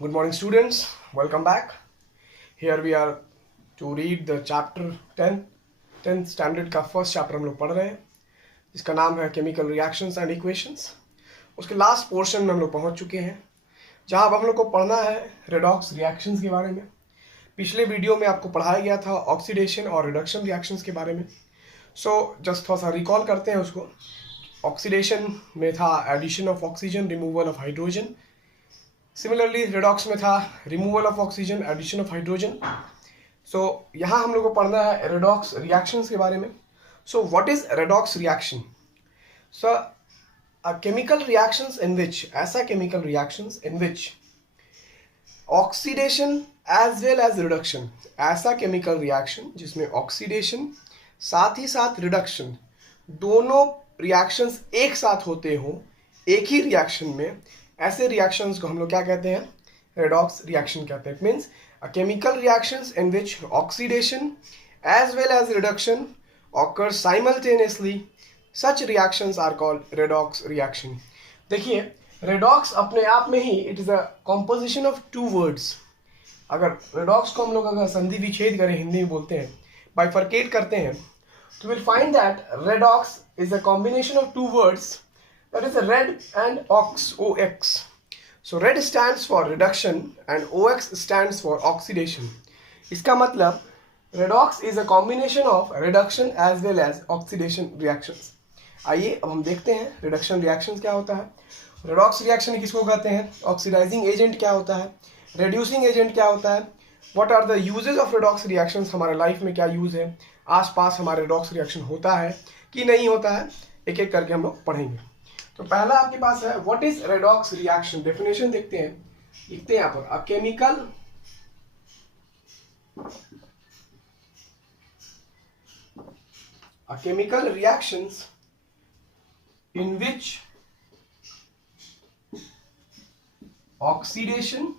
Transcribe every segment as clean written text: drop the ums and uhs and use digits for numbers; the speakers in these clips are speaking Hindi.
Good morning, students. Welcome back. Here we are to read the chapter 10th standard का फर्स्ट चैप्टर हम लोग पढ़ रहे हैं जिसका नाम है केमिकल रिएक्शंस एंड इक्वेशंस। उसके लास्ट पोर्शन में हम लोग पहुंच चुके हैं जहां अब हम लोग को पढ़ना है रेडॉक्स रिएक्शंस के बारे में। पिछले वीडियो में आपको पढ़ाया गया था ऑक्सीडेशन और रिडक्शन रिएक्शंस के बारे में। जस्ट थोड़ा सा रिकॉल करते हैं उसको। ऑक्सीडेशन में था addition of oxygen, removal of hydrogen. Similarly redox में था removal of oxygen, addition of hydrogen. यहाँ हम लोग को पढ़ना है रेडॉक्स रिएक्शंस के बारे में। What is redox reaction? Chemical reactions in which, ऐसा chemical reactions in which oxidation as well as reduction, ऐसा केमिकल रिएक्शन जिसमें ऑक्सीडेशन साथ ही साथ रिडक्शन दोनों रिएक्शंस एक साथ होते हो एक ही रिएक्शन में, ऐसे रिएक्शंस को हम लोग क्या कहते हैं? रेडॉक्स रिएक्शन कहते हैं। It means a chemical reactions in which oxidation as well as reduction occur simultaneously, such reactions are called redox reaction. देखिए, रेडॉक्स अपने आप में ही it is a composition of two words. अगर रेडॉक्स को हम लोग अगर संधि विच्छेद करें, हिंदी में बोलते हैं, बाइफरकेट करते हैं, तो will find that redox is a combination of two words, that is red and OX. So red stands for reduction and OX stands for oxidation. इसका मतलब redox is a combination of reduction as well as oxidation reactions. आइए अब हम देखते हैं reduction reactions क्या होता है, redox reaction किसको कहते हैं, oxidizing agent क्या होता है, reducing agent क्या होता है, what are the uses of redox reactions, हमारे लाइफ में क्या यूज है, आसपास हमारे redox reaction होता है कि नहीं होता है, एक एक करके हम लोग पढ़ेंगे। तो पहला आपके पास है what is redox reaction. Definition देखते हैं, लिखते हैं यहाँ पर, अ chemical reactions in which oxidation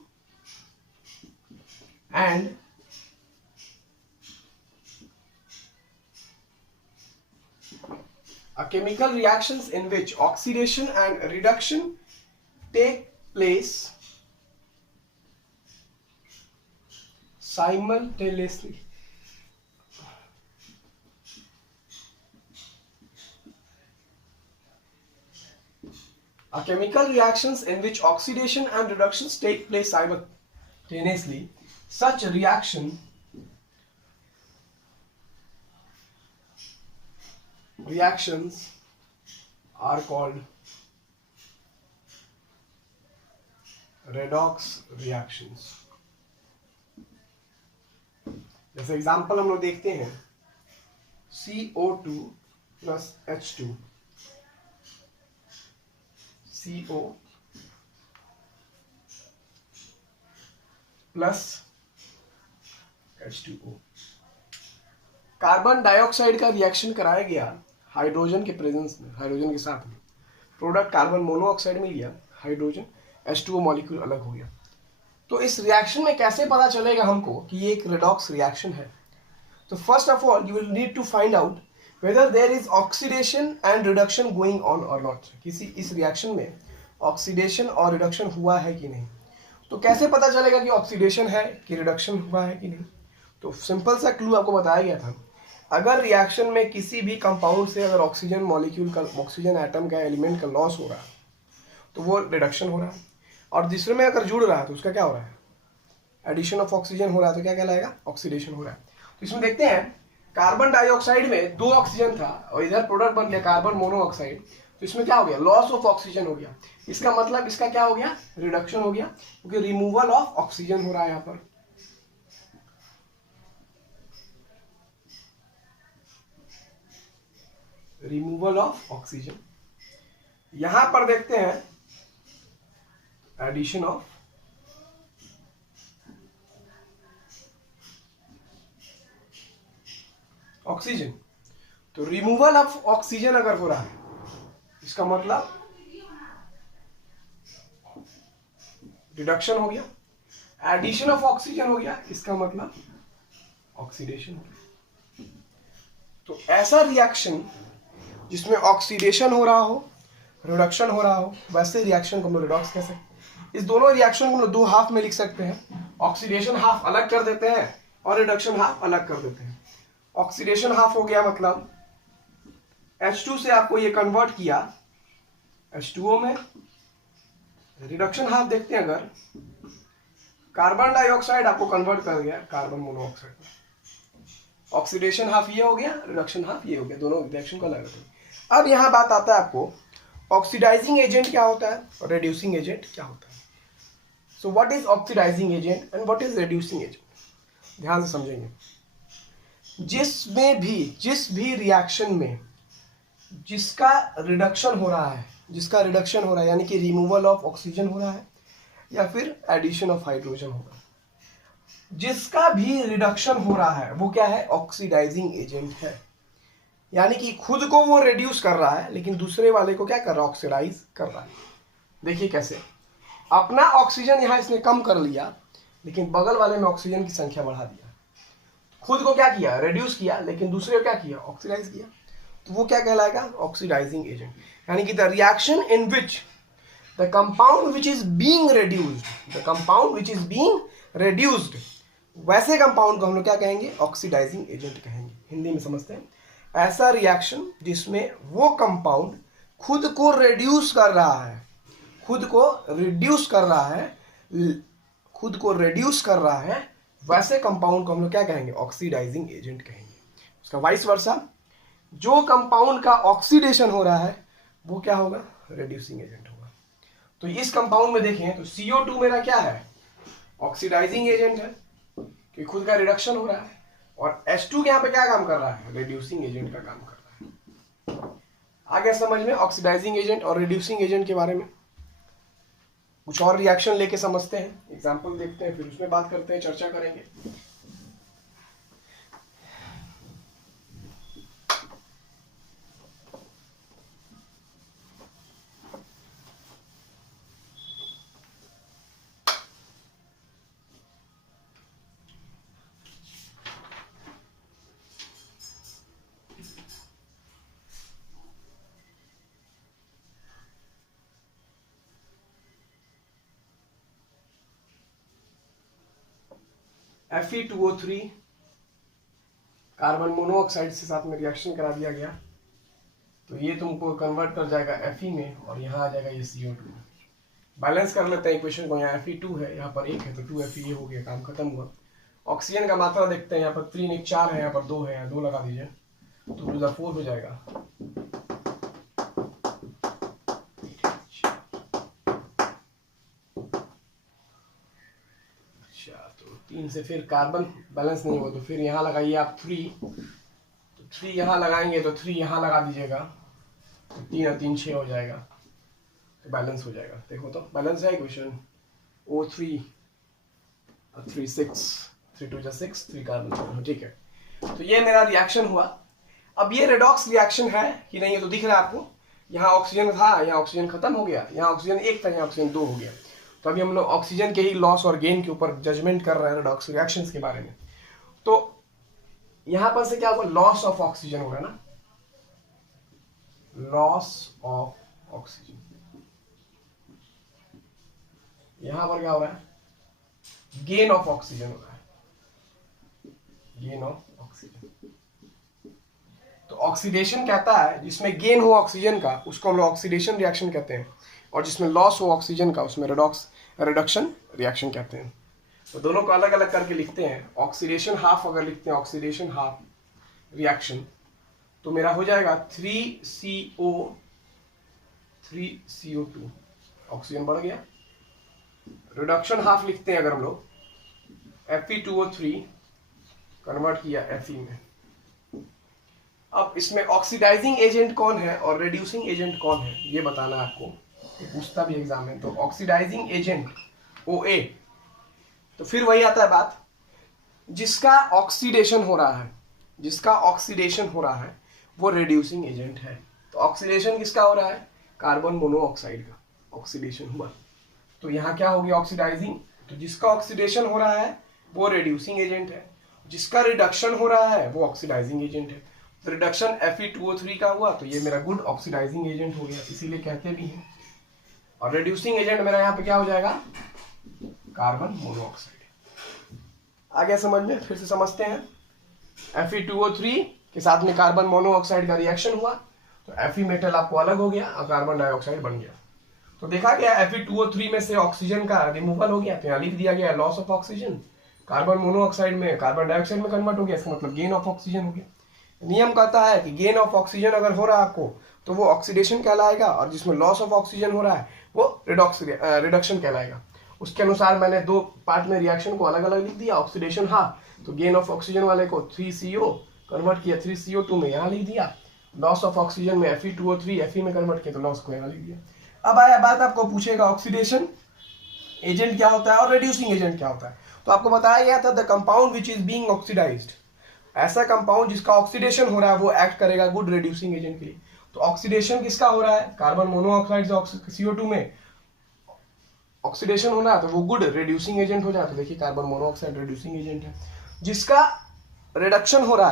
and chemical reactions in which oxidation and reduction take place simultaneously. Chemical reactions in which oxidation and reductions take place simultaneously. Such reactions are called redox reactions. जैसे एग्जांपल हम लोग देखते हैं, CO2 plus H2, CO plus H2O। Carbon dioxide का रिएक्शन कराया गया हाइड्रोजन के प्रेजेंस में, हाइड्रोजन के साथ में, प्रोडक्ट कार्बन मोनोऑक्साइड में लिया, हाइड्रोजन H2O मॉलिक्यूल अलग हो गया। तो इस रिएक्शन में कैसे पता चलेगा हमको कि ये एक रेडॉक्स रिएक्शन है? तो first of all you will need to find out whether there is oxidation and reduction going on और नॉट। किसी इस रिएक्शन में ऑक्सीडेशन और रिडक्शन हुआ है कि नहीं। तो कैसे पता चलेगा कि ऑक्सीडेशन है कि रिडक्शन हुआ है कि नहीं? तो सिंपल सा क्लू आपको बताया गया था, अगर रिएक्शन में किसी भी कंपाउंड से अगर ऑक्सीजन मॉलिक्यूल का, ऑक्सीजन एटम का, एलिमेंट का लॉस हो रहा है तो वो रिडक्शन हो रहा है, और दूसरे में अगर जुड़ रहा है तो उसका क्या हो रहा है? एडिशन ऑफ ऑक्सीजन हो रहा है, तो क्या कहलाएगा? ऑक्सीडेशन हो रहा है। तो इसमें देखते हैं, कार्बन डाइऑक्साइड में 2 ऑक्सीजन था और इधर प्रोडक्ट बन गया कार्बन मोनोऑक्साइड, तो इसमें क्या हो गया? लॉस ऑफ ऑक्सीजन हो गया। इसका मतलब इसका क्या हो गया? रिडक्शन हो गया, क्योंकि रिमूवल ऑफ ऑक्सीजन हो रहा है यहाँ पर। Removal of oxygen. यहां पर देखते हैं एडिशन ऑफ ऑक्सीजन। तो रिमूवल ऑफ ऑक्सीजन अगर हो रहा है, इसका मतलब रिडक्शन हो गया। एडिशन ऑफ ऑक्सीजन हो गया, इसका मतलब ऑक्सीडेशन हो गया। तो ऐसा रिएक्शन जिसमें ऑक्सीडेशन हो रहा हो, रिडक्शन हो रहा हो, वैसे रिएक्शन को हम लोग रिडॉक्स कह सकते हैं। इस दोनों रिएक्शन को हम लोग दो हाफ में लिख सकते हैं। ऑक्सीडेशन हाफ अलग कर देते हैं और रिडक्शन हाफ अलग कर देते हैं। ऑक्सीडेशन हाफ हो गया मतलब H2 से आपको ये कन्वर्ट किया H2O में। रिडक्शन हाफ देखते हैं अगर, कार्बन डाइऑक्साइड आपको कन्वर्ट कर दिया कार्बन मोनोऑक्साइड में। ऑक्सीडेशन हाफ ये हो गया, रिडक्शन हाफ ये हो गया, दोनों रिएक्शन का अलग है। अब यहां बात आता है आपको ऑक्सीडाइजिंग एजेंट क्या होता है और रिड्यूसिंग एजेंट क्या होता है। So what is oxidising agent and what is reducing agent, ध्यान से समझेंगे। जिस भी रिएक्शन में जिसका रिडक्शन हो रहा है यानी कि रिमूवल ऑफ ऑक्सीजन हो रहा है या फिर एडिशन ऑफ हाइड्रोजन होगा, जिसका भी रिडक्शन हो रहा है वो क्या है, ऑक्सीडाइजिंग एजेंट है। यानी कि खुद को वो रिड्यूस कर रहा है लेकिन दूसरे वाले को क्या कर रहा है, ऑक्सीडाइज कर रहा है। देखिए कैसे, अपना ऑक्सीजन यहां इसने कम कर लिया लेकिन बगल वाले में ऑक्सीजन की संख्या बढ़ा दिया। खुद को क्या किया, रिड्यूस किया, लेकिन दूसरे को क्या किया, ऑक्सीडाइज किया। तो वो क्या कहलाएगा, ऑक्सीडाइजिंग एजेंट। यानी कि the reaction in which the compound which is being reduced, वैसे कंपाउंड को हम लोग क्या कहेंगे, ऑक्सीडाइजिंग एजेंट कहेंगे। हिंदी में समझते हैं, ऐसा रिएक्शन जिसमें वो कंपाउंड खुद को रिड्यूस कर रहा है, खुद को रिड्यूस कर रहा है, वैसे कंपाउंड को हम लोग क्या कहेंगे, ऑक्सीडाइजिंग एजेंट कहेंगे। उसका वाइस वर्सा, जो कंपाउंड का ऑक्सीडेशन हो रहा है वो क्या होगा, रिड्यूसिंग एजेंट होगा। तो इस कंपाउंड में देखें तो CO2 मेरा क्या है, ऑक्सीडाइजिंग एजेंट है कि खुद का रिडक्शन हो रहा है, और H2 के यहाँ पे क्या काम कर रहा है, रिड्यूसिंग एजेंट का काम कर रहा है। आ गया समझ में ऑक्सीडाइजिंग एजेंट और रिड्यूसिंग एजेंट के बारे में। कुछ और रिएक्शन लेके समझते हैं, एग्जांपल देखते हैं, फिर उसमें बात करते हैं, चर्चा करेंगे। Fe2O3 कार्बन मोनोऑक्साइड से साथ में रिएक्शन करा दिया गया तो ये तुमको कन्वर्ट कर जाएगा Fe में और यहाँ आ जाएगा ये CO2। बैलेंस कर लेते हैं इक्वेशन को, यहाँ Fe2 है, यहाँ पर 1 है तो 2Fe ये हो गया, काम खत्म हुआ। ऑक्सीजन का मात्रा देखते हैं, यहाँ पर 3 1 4 है, यहाँ पर 2 है, यहाँ 2 लगा दीजिए तो 2 2 4 हो जाएगा। तो 3 से फिर कार्बन बैलेंस नहीं हुआ तो फिर यहाँ लगाइए आप 3, तो 3 यहाँ लगाएंगे तो 3 यहाँ लगा दीजिएगा तो 3 और 3 6 हो जाएगा, तो बैलेंस हो जाएगा। देखो तो बैलेंस है इक्वेशन, O3 और 3 6, 3 2 6, 3 कार्बन, ठीक है। तो ये मेरा रिएक्शन हुआ। अब ये रेडॉक्स रिएक्शन है कि नहीं ये तो दिख रहा है आपको, यहाँ ऑक्सीजन था, यहाँ ऑक्सीजन खत्म हो गया, यहाँ ऑक्सीजन 1 था, यहाँ ऑक्सीजन 2 हो गया। तो अभी हम लोग ऑक्सीजन के ही लॉस और गेन के ऊपर जजमेंट कर रहे हैं रेडॉक्स रिएक्शंस के बारे में। तो यहां पर से क्या होगा, लॉस ऑफ ऑक्सीजन होगा ना, लॉस ऑफ ऑक्सीजन। यहां पर क्या हो रहा है, गेन ऑफ ऑक्सीजन हो रहा है, गेन ऑफ ऑक्सीजन। तो ऑक्सीडेशन कहता है जिसमें गेन हो ऑक्सीजन का उसको हम लोग ऑक्सीडेशन रिएक्शन कहते हैं, और जिसमें लॉस हो ऑक्सीजन का उसमें रिडक्शन रिएक्शन कहते हैं। तो दोनों को अलग अलग करके लिखते हैं। ऑक्सीडेशन हाफ अगर लिखते हैं, ऑक्सीडेशन हाफ रिएक्शन, तो मेरा हो जाएगा 3CO2, ऑक्सीजन बढ़ गया। रिडक्शन हाफ लिखते हैं अगर हम लोग, Fe2O3 कन्वर्ट किया Fe में। अब इसमें ऑक्सीडाइजिंग एजेंट कौन है और रिड्यूसिंग एजेंट कौन है ये बताना है आपको, पूछता भी एग्जाम में। तो ऑक्सीडाइजिंग एजेंट OA, तो फिर वही आता है बात, जिसका ऑक्सीडेशन हो रहा है, वो रिड्यूसिंग एजेंट है। तो ऑक्सीडेशन किसका हो रहा है, कार्बन मोनोऑक्साइड का ऑक्सीडेशन हुआ, तो यहाँ क्या हो गया, ऑक्सीडाइजिंग। तो जिसका ऑक्सीडेशन हो रहा है वो रिड्यूसिंग एजेंट है, जिसका रिडक्शन हो रहा है वो ऑक्सीडाइजिंग एजेंट है। तो रिडक्शन Fe2O3 का हुआ तो ये मेरा गुड ऑक्सीडाइजिंग एजेंट हो गया, इसीलिए कहते भी हैं और रिड्यूसिंग एजेंट मेरा यहाँ पे क्या हो जाएगा, कार्बन मोनोऑक्साइड। आ गया समझ में? फिर से समझते हैं। Fe2O3 के साथ में कार्बन मोनोऑक्साइड का रिएक्शन हुआ तो Fe मेटल आपको अलग हो गया और कार्बन डाइऑक्साइड बन गया। तो देखा गया Fe2O3 में से ऑक्सीजन का रिमूवल हो गया, तो यहाँ लिख दिया गया loss of oxygen. Carbon monoxide में कार्बन डाइऑक्साइड में कन्वर्ट हो गया, इसका मतलब गेन ऑफ ऑक्सीजन हो गया। नियम कहता है कि गेन ऑफ ऑक्सीजन अगर हो रहा है आपको तो वो ऑक्सीडेशन कहलाएगा, और जिसमें लॉस ऑफ ऑक्सीजन हो रहा है वो रिडक्शन कहलाएगा। उसके अनुसार मैंने दो पार्ट में रिएक्शन को अलग अलग लिख दिया। ऑक्सीडेशन तो गेन ऑफ ऑक्सीजन वाले को 3CO कन्वर्ट किया 3CO2 में, यहाँ लिख दिया। लॉस ऑफ ऑक्सीजन में Fe2O3 Fe में कन्वर्ट किया तो लॉस को यहाँ लिख दिया। अब आया बात, आपको पूछेगा ऑक्सीडेशन एजेंट क्या होता है और रिड्यूसिंग एजेंट क्या होता है। तो आपको बताया गया था the compound which is being oxidised, ऐसा कंपाउंड जिसका ऑक्सीडेशन हो रहा है वो एक्ट करेगा गुड रिड्यूसिंग एजेंट के लिए। तो ऑक्सीडेशन किसका हो रहा है, कार्बन मोनोऑक्साइड से CO2 में ऑक्सीडेशन होना है तो वो गुड रिड्यूसिंग एजेंट हो जाए। तो देखिए कार्बन मोनोऑक्साइड रिड्यूसिंग एजेंट है। जिसका रिडक्शन हो रहा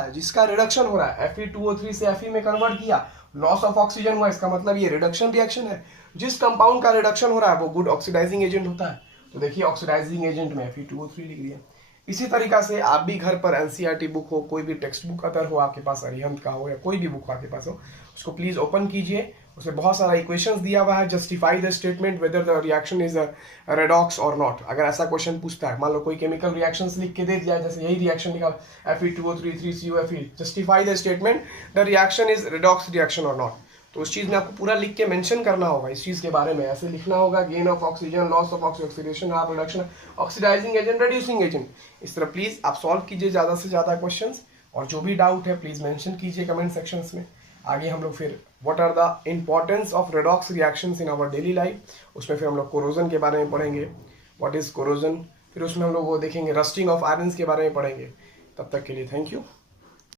है Fe2O3 से Fe में कन्वर्ट किया, लॉस ऑफ ऑक्सीजन हुआ, इसका मतलब ये रिडक्शन रिएक्शन है। जिस कंपाउंड का रिडक्शन हो रहा है वो गुड ऑक्सीडाइजिंग एजेंट होता है। तो देखिए ऑक्सीडाइजिंग एजेंट में Fe2O3 लिख दिया। इसी तरीका से आप भी घर पर एनसीईआरटी बुक हो, कोई भी टेक्स्ट बुक अगर हो आपके पास, अरिहंत का हो या कोई भी बुक आपके पास हो, उसको प्लीज ओपन कीजिए। उसमें बहुत सारा इक्वेशंस दिया हुआ है। Justify the statement whether the reaction is redox और नॉट। अगर ऐसा क्वेश्चन पूछता है, मान लो कोई केमिकल रिएक्शंस लिख के दे दिया, जैसे यही रिएक्शन लिखा Fe2O3 3CO Fe, justify the statement the reaction is redox reaction और नॉट। तो उस चीज में आपको पूरा लिख के मेंशन करना होगा इस चीज के बारे में। ऐसे लिखना होगा gain of oxygen, loss of oxidation, reduction, oxidising agent, reducing agent. इस तरह प्लीज आप सॉल्व कीजिए ज्यादा से ज्यादा क्वेश्चंस, और जो भी डाउट है प्लीज मेंशन कीजिए कमेंट सेक्शंस में। आगे हम लोग फिर what are the importance of redox reactions in our daily life, उसमें फिर हम लोग कोरोजन के बारे में पढ़ेंगे, व्हाट इज कोरोजन। फिर उसमें हम लोग वो देखेंगे रस्टिंग ऑफ आयरन्स के बारे में पढ़ेंगे। तब तक के लिए थैंक यू।